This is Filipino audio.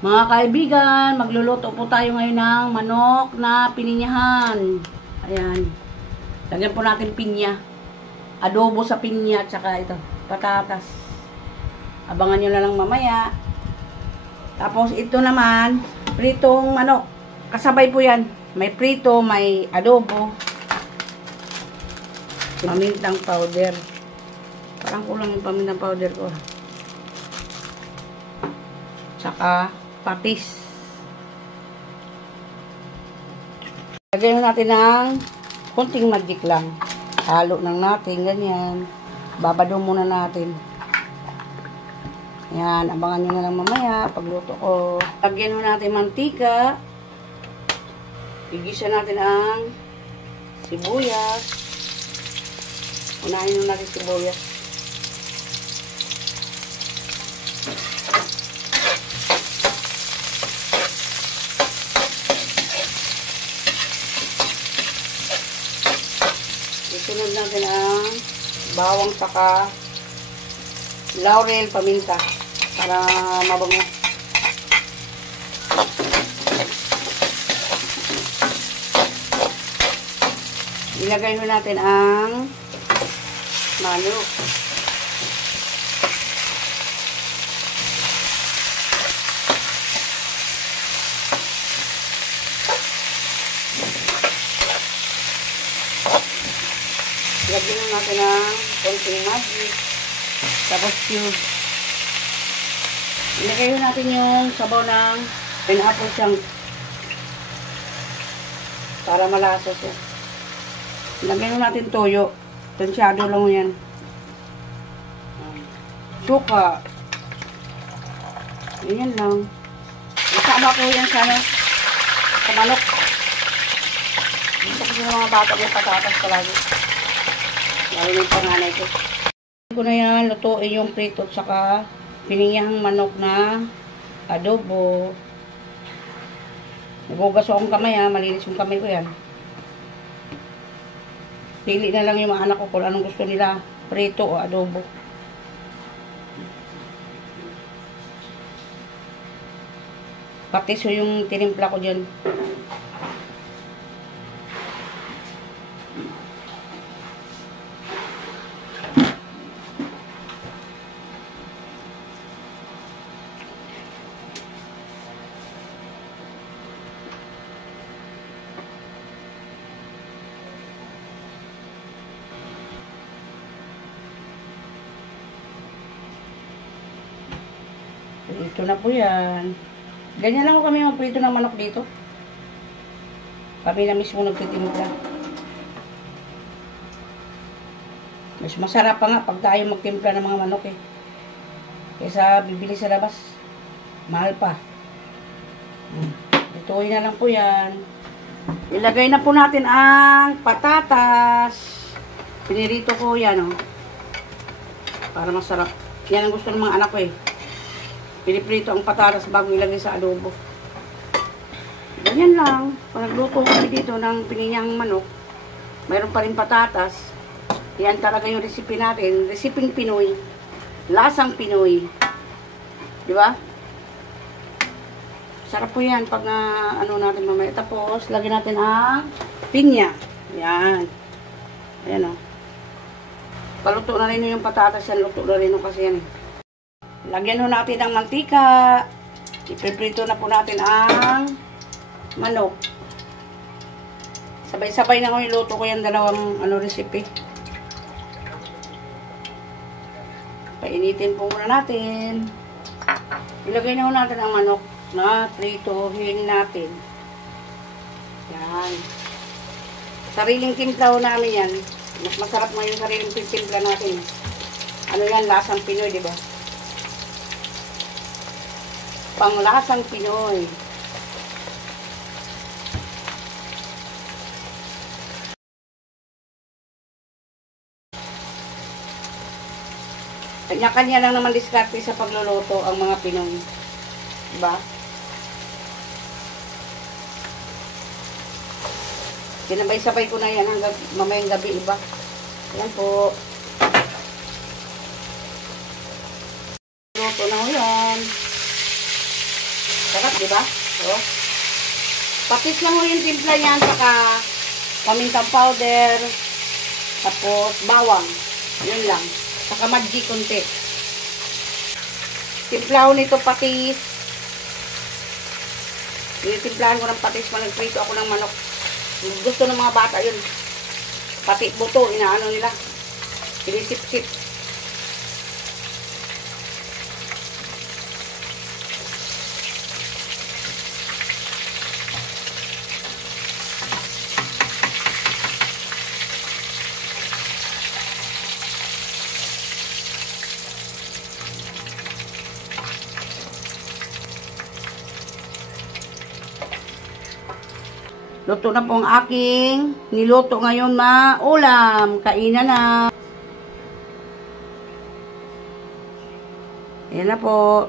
Mga kaibigan, magluluto po tayo ngayon ng manok na pininyahan. Ayan. Lagyan po natin pinya. Adobo sa pinya at saka ito, patatas. Abangan nyo na lang mamaya. Tapos ito naman, pritong manok. Kasabay po yan. May prito, may adobo. Pamintang powder. Parang kulang yung pamintang powder ko. Saka patis. Lagyan natin ng kunting magic lang. Halo lang natin, ganyan. Babado muna natin. Yan, abangan nyo na lang mamaya pagluto ko. Lagyan natin mantika. Igisa natin ang sibuyas. Unahin natin sibuyas. Isunod natin ang bawang saka laurel, paminta para mabango. Ilagay natin ang manok. Lagyan natin ng konting magic. Tapos cube. Ilagay natin yung sabaw ng pineapple chunk. Para malasa siya. Lagyan natin toyo. Tansyado lang yan. Suka. Ganyan lang. Isama ko yan sa manok. Gusto ko sa mga bata may patatas palagi. Lalo na yung panganay ko. Hindi ko na yan lutuin yung prito at saka pininyahang manok na adobo. Nagugas akong kamay ha. Malinis yung kamay ko yan. Pili na lang yung mga anak ko kung anong gusto nila. Prito o adobo. Patis yung tinimpla ko dyan. Ito na po yan. Ganyan lang kami magprito ng manok dito. Kami na mismo nagtitimpla. Mas masarap pa nga pag tayo magtimpla ng mga manok eh. Kaysa bibili sa labas. Mahal pa. Ituloy na lang po yan. Ilagay na po natin ang patatas. Pinirito ko yan oh. Para masarap. Yan ang gusto ng mga anak ko eh. Piniprito ang patatas bago ilagay sa adobo. Ganyan lang. Pag nagluto kami dito ng pininyang manok, mayroon pa rin patatas. Yan talaga yung recipe natin. Resiping Pinoy. Lasang Pinoy. Di ba? Sarap po yan pag ano natin mamaya. Tapos, lagyan natin ang pinya. Yan. Ayan o. Paluto na rin yung patatas yan. Luto na rin kasi yan eh. Lagyan ho natin ng mantika. Ipiprito na po natin ang manok. Sabay-sabay na ko iluto ko yung dalawang recipe. Painitin po muna natin. Ilagay na ho natin ang manok na pritohin natin. Yan. Sariling timpla ho namin yan. Mas masarap mo yung sariling timpla natin. Ano yan? Lasang Pinoy, di ba? Panglasang Pinoy. Kanya-kanya lang naman diskarte sa pagluluto ang mga Pinoy. Diba? Sinabay-sabay ko na yan hanggang mamayang gabi, iba. Ayan po. Luto na ho yan. Sarap, di ba? So, patis lang mo yung timpla niyan, saka pamintang powder, tapos bawang. Yun lang. Saka magic konti. Timplaw nito patis. Timplahan ko ng patis, malagprito ako ng manok. Gusto ng mga bata yun. Pati buto, inaano nila. Sinisip-sip. Luto na po ang aking niluto ngayon ulam. Kainan na. Ayan na po.